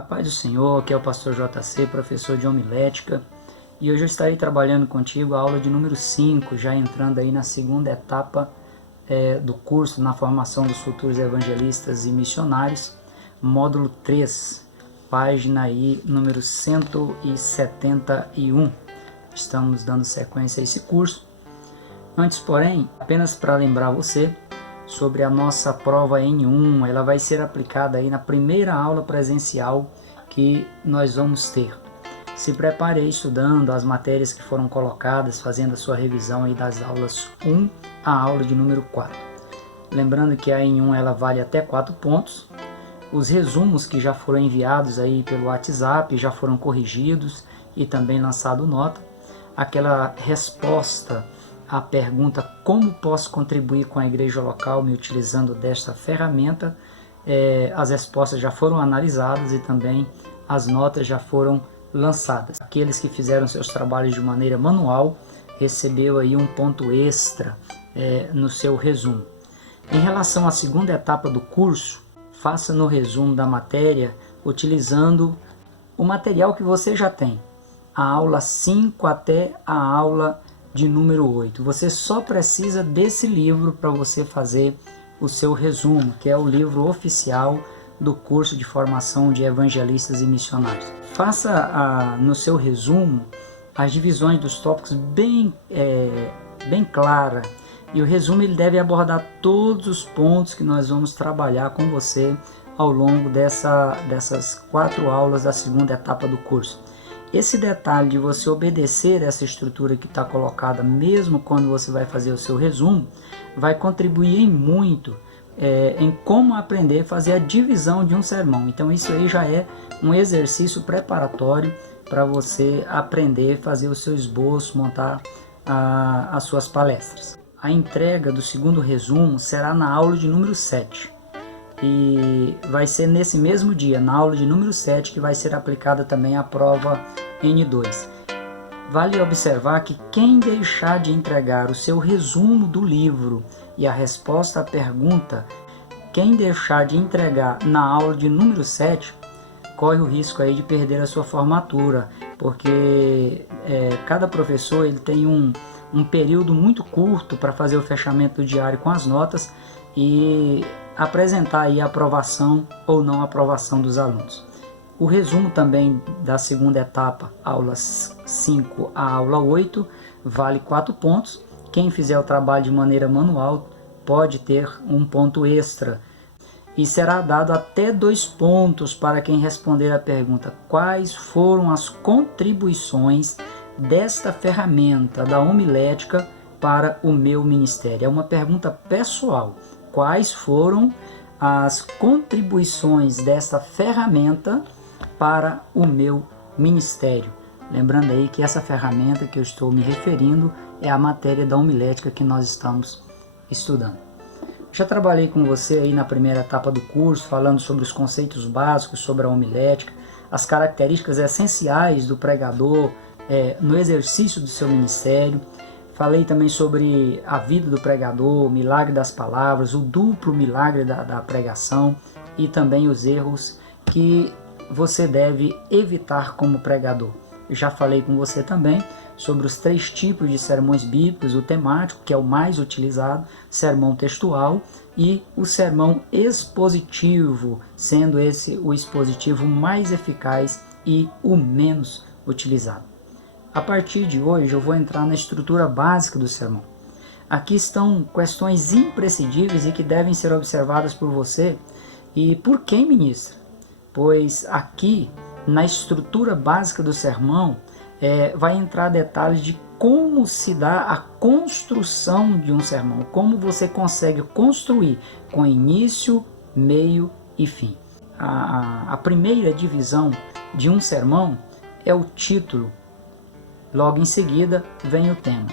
A paz do Senhor, aqui é o pastor JC, professor de homilética, e hoje eu estarei trabalhando contigo a aula de número 5, já entrando aí na segunda etapa do curso na formação dos futuros evangelistas e missionários, módulo 3, página aí número 171. Estamos dando sequência a esse curso. Antes, porém, apenas para lembrar você sobre a nossa prova N1, ela vai ser aplicada aí na primeira aula presencial que nós vamos ter. Se prepare aí estudando as matérias que foram colocadas, fazendo a sua revisão aí das aulas 1 à aula de número 4. Lembrando que a N1 ela vale até 4 pontos. Os resumos que já foram enviados aí pelo WhatsApp já foram corrigidos e também lançado nota. Aquela resposta a pergunta como posso contribuir com a igreja local me utilizando desta ferramenta, as respostas já foram analisadas e também as notas já foram lançadas. Aqueles que fizeram seus trabalhos de maneira manual recebeu aí um ponto extra no seu resumo. Em relação à segunda etapa do curso, faça no resumo da matéria utilizando o material que você já tem, a aula 5 até a aula de número 8. Você só precisa desse livro para você fazer o seu resumo, que é o livro oficial do curso de formação de evangelistas e missionários. Faça no seu resumo as divisões dos tópicos bem clara, e o resumo ele deve abordar todos os pontos que nós vamos trabalhar com você ao longo dessas 4 aulas da segunda etapa do curso. Esse detalhe de você obedecer essa estrutura que está colocada, mesmo quando você vai fazer o seu resumo, vai contribuir em muito em como aprender a fazer a divisão de um sermão. Então isso aí já é um exercício preparatório para você aprender a fazer o seu esboço, montar as suas palestras. A entrega do segundo resumo será na aula de número 7. E vai ser nesse mesmo dia, na aula de número 7, que vai ser aplicada também a prova N2. Vale observar que quem deixar de entregar o seu resumo do livro e a resposta à pergunta, quem deixar de entregar na aula de número 7, corre o risco aí de perder a sua formatura, porque cada professor ele tem um período muito curto para fazer o fechamento do diário com as notas e apresentar aí a aprovação ou não aprovação dos alunos. O resumo também da segunda etapa, aulas 5 a aula 8, vale 4 pontos. Quem fizer o trabalho de maneira manual pode ter um ponto extra. E será dado até 2 pontos para quem responder a pergunta: quais foram as contribuições desta ferramenta da homilética para o meu ministério? É uma pergunta pessoal. Quais foram as contribuições desta ferramenta para o meu ministério? Lembrando aí que essa ferramenta que eu estou me referindo é a matéria da homilética que nós estamos estudando. Já trabalhei com você aí na primeira etapa do curso, falando sobre os conceitos básicos sobre a homilética, as características essenciais do pregador no exercício do seu ministério. Falei também sobre a vida do pregador, o milagre das palavras, o duplo milagre da pregação e também os erros que você deve evitar como pregador. Já falei com você também sobre os 3 tipos de sermões bíblicos: o temático, que é o mais utilizado, sermão textual e o sermão expositivo, sendo esse o expositivo mais eficaz e o menos utilizado. A partir de hoje eu vou entrar na estrutura básica do sermão. Aqui estão questões imprescindíveis e que devem ser observadas por você e por quem ministra, pois aqui na estrutura básica do sermão vai entrar detalhes de como se dá a construção de um sermão, como você consegue construir com início, meio e fim. A primeira divisão de um sermão é o título. Logo em seguida vem o tema.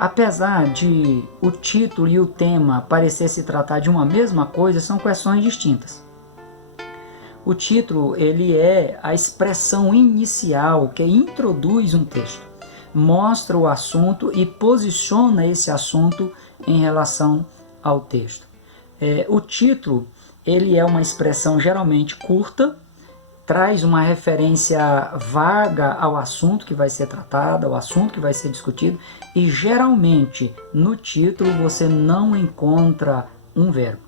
Apesar de o título e o tema parecer se tratar de uma mesma coisa, são questões distintas. O título ele é a expressão inicial que introduz um texto, mostra o assunto e posiciona esse assunto em relação ao texto. O título ele é uma expressão geralmente curta traz uma referência vaga ao assunto que vai ser tratado, ao assunto que vai ser discutido, e geralmente no título você não encontra um verbo.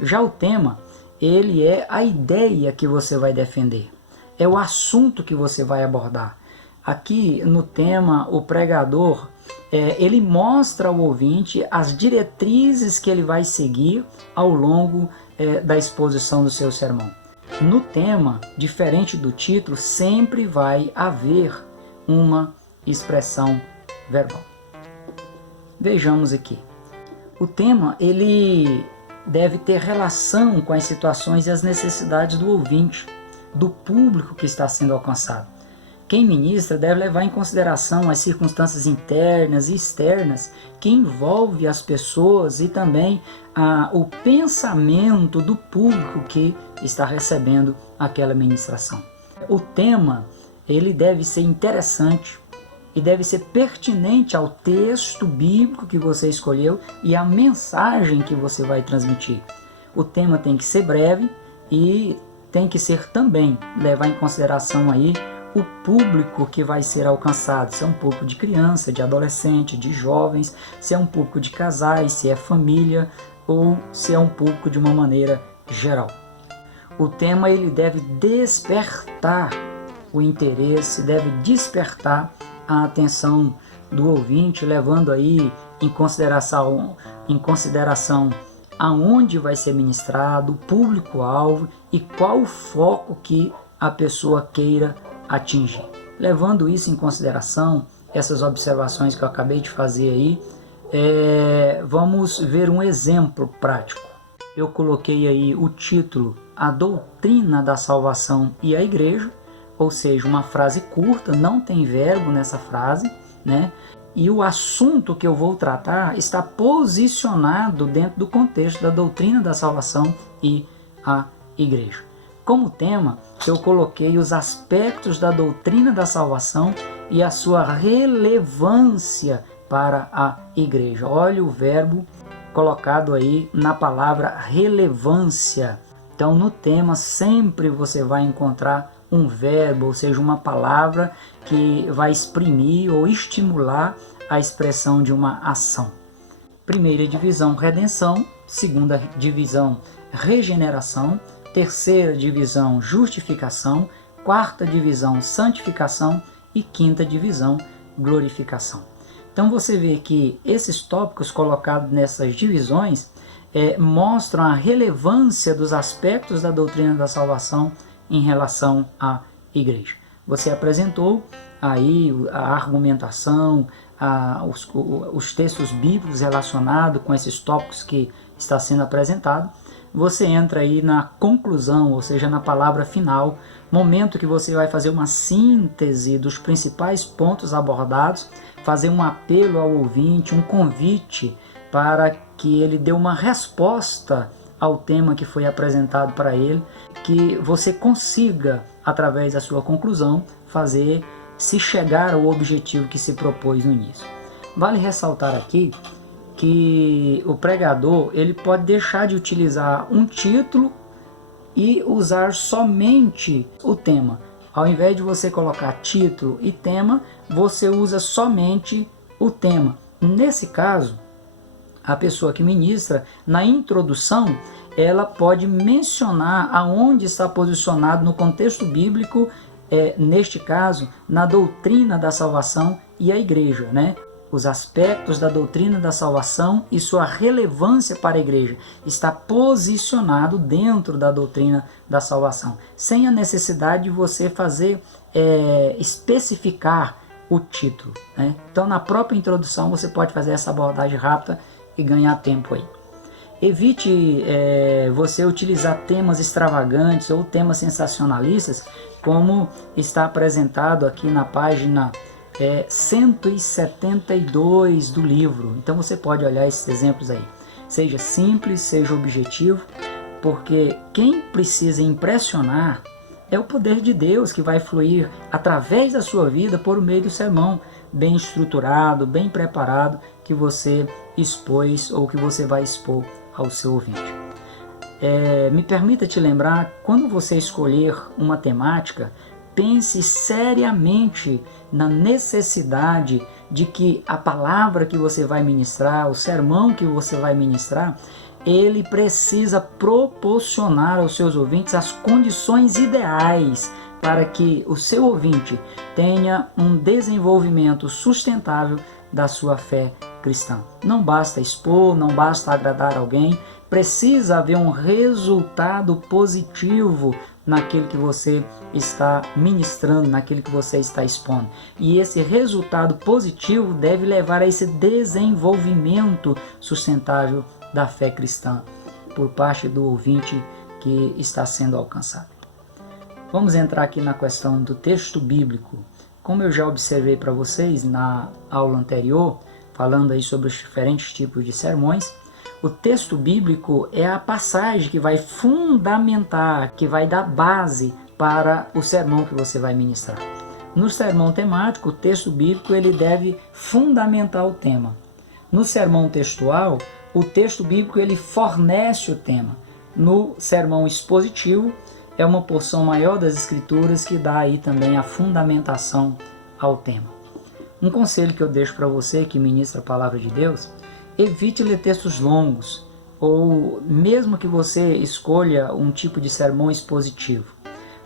Já o tema, ele é a ideia que você vai defender, é o assunto que você vai abordar. Aqui no tema, o pregador, ele mostra ao ouvinte as diretrizes que ele vai seguir ao longo da exposição do seu sermão. No tema, diferente do título, sempre vai haver uma expressão verbal. Vejamos aqui. O tema, ele deve ter relação com as situações e as necessidades do ouvinte, do público que está sendo alcançado. Quem ministra deve levar em consideração as circunstâncias internas e externas que envolvem as pessoas e também o pensamento do público que está recebendo aquela ministração. O tema, ele deve ser interessante e deve ser pertinente ao texto bíblico que você escolheu e à mensagem que você vai transmitir. O tema tem que ser breve e tem que ser também levar em consideração aí o público que vai ser alcançado, se é um público de criança, de adolescente, de jovens, se é um público de casais, se é família ou se é um público de uma maneira geral. O tema, ele deve despertar o interesse, deve despertar a atenção do ouvinte, levando aí em consideração aonde vai ser ministrado, o público-alvo e qual o foco que a pessoa queira atingir. Levando isso em consideração, essas observações que eu acabei de fazer aí, vamos ver um exemplo prático. Eu coloquei aí o título A Doutrina da Salvação e a Igreja, ou seja, uma frase curta, não tem verbo nessa frase, né? E o assunto que eu vou tratar está posicionado dentro do contexto da doutrina da salvação e a igreja. Como tema, eu coloquei os aspectos da doutrina da salvação e a sua relevância para a igreja. Olha o verbo colocado aí na palavra relevância. Então, no tema, sempre você vai encontrar um verbo, ou seja, uma palavra que vai exprimir ou estimular a expressão de uma ação. Primeira divisão, redenção. Segunda divisão, regeneração. Terceira divisão, justificação. Quarta divisão, santificação. E quinta divisão, glorificação. Então você vê que esses tópicos colocados nessas divisões mostram a relevância dos aspectos da doutrina da salvação em relação à igreja. Você apresentou aí a argumentação, os textos bíblicos relacionados com esses tópicos que está sendo apresentado. Você entra aí na conclusão, ou seja, na palavra final, momento que você vai fazer uma síntese dos principais pontos abordados, fazer um apelo ao ouvinte, um convite para que ele dê uma resposta ao tema que foi apresentado para ele, que você consiga, através da sua conclusão, se chegar ao objetivo que se propôs no início. Vale ressaltar aqui que o pregador ele pode deixar de utilizar um título e usar somente o tema. Ao invés de você colocar título e tema, você usa somente o tema. Nesse caso, a pessoa que ministra, na introdução, ela pode mencionar aonde está posicionado no contexto bíblico, neste caso, na doutrina da salvação e a igreja, né? Os aspectos da doutrina da salvação e sua relevância para a igreja está posicionado dentro da doutrina da salvação, sem a necessidade de você especificar o título, né? Então, na própria introdução, você pode fazer essa abordagem rápida e ganhar tempo aí. Evite você utilizar temas extravagantes ou temas sensacionalistas, como está apresentado aqui na página 172 do livro. Então você pode olhar esses exemplos aí. Seja simples, seja objetivo, porque quem precisa impressionar é o poder de Deus que vai fluir através da sua vida por meio do sermão bem estruturado, bem preparado, que você expôs ou que você vai expor ao seu ouvinte. me permita te lembrar, quando você escolher uma temática, pense seriamente na necessidade de que a palavra que você vai ministrar, o sermão que você vai ministrar, ele precisa proporcionar aos seus ouvintes as condições ideais para que o seu ouvinte tenha um desenvolvimento sustentável da sua fé cristã. Não basta expor, não basta agradar alguém, precisa haver um resultado positivo naquilo que você está ministrando, naquilo que você está expondo. E esse resultado positivo deve levar a esse desenvolvimento sustentável da fé cristã por parte do ouvinte que está sendo alcançado. Vamos entrar aqui na questão do texto bíblico. Como eu já observei para vocês na aula anterior, falando aí sobre os diferentes tipos de sermões, o texto bíblico é a passagem que vai fundamentar, que vai dar base para o sermão que você vai ministrar. No sermão temático, o texto bíblico ele deve fundamentar o tema. No sermão textual, o texto bíblico ele fornece o tema. No sermão expositivo, é uma porção maior das escrituras que dá aí também a fundamentação ao tema. Um conselho que eu deixo para você que ministra a palavra de Deus: evite ler textos longos, ou mesmo que você escolha um tipo de sermão expositivo.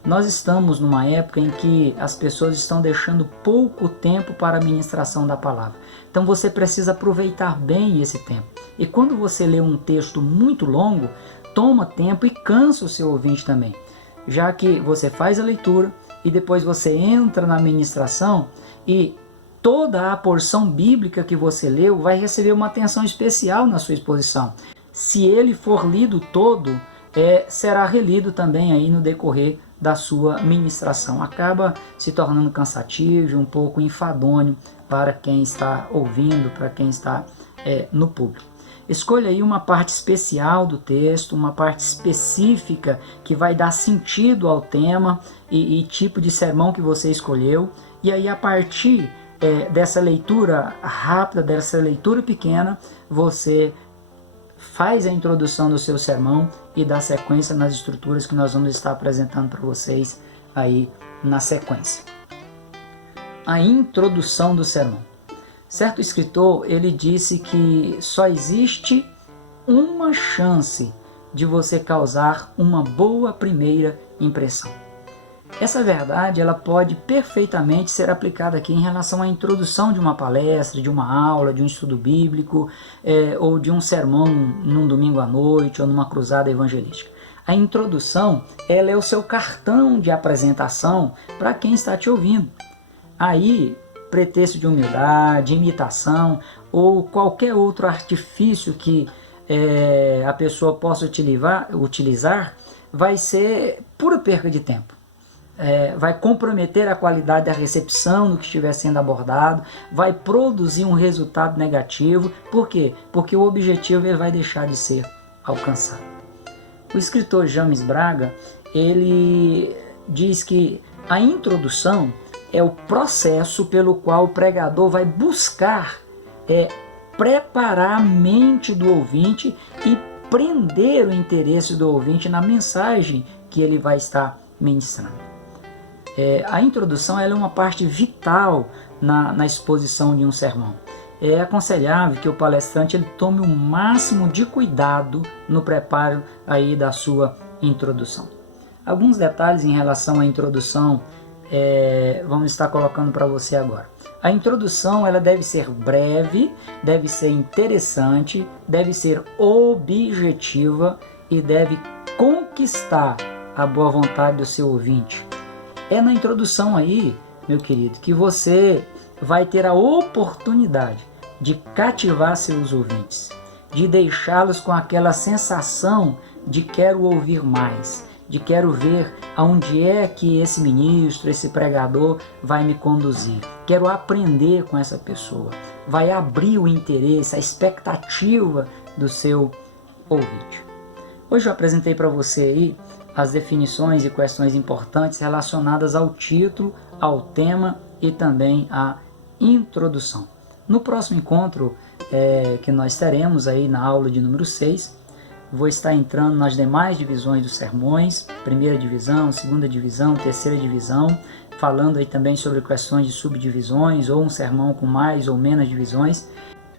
Nós estamos numa época em que as pessoas estão deixando pouco tempo para a ministração da palavra. Então você precisa aproveitar bem esse tempo. E quando você lê um texto muito longo, toma tempo e cansa o seu ouvinte também. Já que você faz a leitura e depois você entra na ministração e toda a porção bíblica que você leu vai receber uma atenção especial na sua exposição. Se ele for lido todo, será relido também aí no decorrer da sua ministração. Acaba se tornando cansativo, um pouco enfadonho para quem está ouvindo, para quem está no público. Escolha aí uma parte especial do texto, uma parte específica que vai dar sentido ao tema e tipo de sermão que você escolheu. E aí, a partir dessa leitura rápida, dessa leitura pequena, você faz a introdução do seu sermão e dá sequência nas estruturas que nós vamos estar apresentando para vocês aí na sequência. A introdução do sermão. Certo escritor, ele disse que só existe uma chance de você causar uma boa primeira impressão. Essa verdade ela pode perfeitamente ser aplicada aqui em relação à introdução de uma palestra, de uma aula, de um estudo bíblico, ou de um sermão num domingo à noite ou numa cruzada evangelística. A introdução ela é o seu cartão de apresentação para quem está te ouvindo. Aí, pretexto de humildade, imitação ou qualquer outro artifício que a pessoa possa utilizar vai ser pura perca de tempo. Vai comprometer a qualidade da recepção no que estiver sendo abordado, vai produzir um resultado negativo. Por quê? Porque o objetivo ele vai deixar de ser alcançado. O escritor James Braga, ele diz que a introdução é o processo pelo qual o pregador vai buscar preparar a mente do ouvinte e prender o interesse do ouvinte na mensagem que ele vai estar ministrando. A introdução ela é uma parte vital na exposição de um sermão. É aconselhável que o palestrante ele tome o máximo de cuidado no preparo aí da sua introdução. Alguns detalhes em relação à introdução vamos estar colocando para você agora. A introdução ela deve ser breve, deve ser interessante, deve ser objetiva e deve conquistar a boa vontade do seu ouvinte. É na introdução aí, meu querido, que você vai ter a oportunidade de cativar seus ouvintes, de deixá-los com aquela sensação de quero ouvir mais, de quero ver aonde é que esse ministro, esse pregador vai me conduzir. Quero aprender com essa pessoa. Vai abrir o interesse, a expectativa do seu ouvinte. Hoje eu apresentei para você aí as definições e questões importantes relacionadas ao título, ao tema e também à introdução. No próximo encontro que nós teremos aí na aula de número 6, Vou estar entrando nas demais divisões dos sermões, primeira divisão, segunda divisão, terceira divisão, falando aí também sobre questões de subdivisões, ou um sermão com mais ou menos divisões.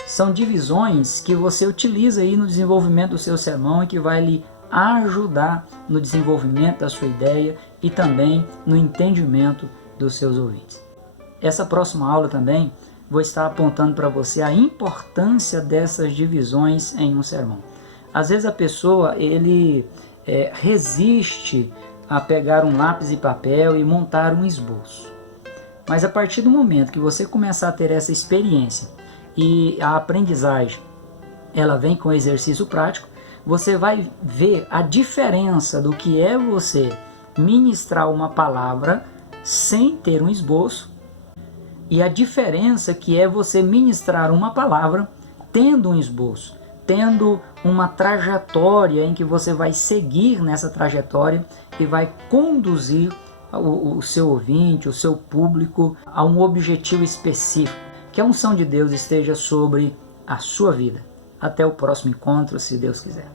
São divisões que você utiliza aí no desenvolvimento do seu sermão e que vai lhe ajudar no desenvolvimento da sua ideia e também no entendimento dos seus ouvintes. Essa próxima aula também vou estar apontando para você a importância dessas divisões em um sermão. Às vezes a pessoa resiste a pegar um lápis e papel e montar um esboço. Mas a partir do momento que você começar a ter essa experiência e a aprendizagem ela vem com exercício prático, você vai ver a diferença do que é você ministrar uma palavra sem ter um esboço e a diferença que é você ministrar uma palavra tendo um esboço, tendo uma trajetória em que você vai seguir nessa trajetória e vai conduzir o seu ouvinte, o seu público a um objetivo específico. Que a unção de Deus esteja sobre a sua vida. Até o próximo encontro, se Deus quiser.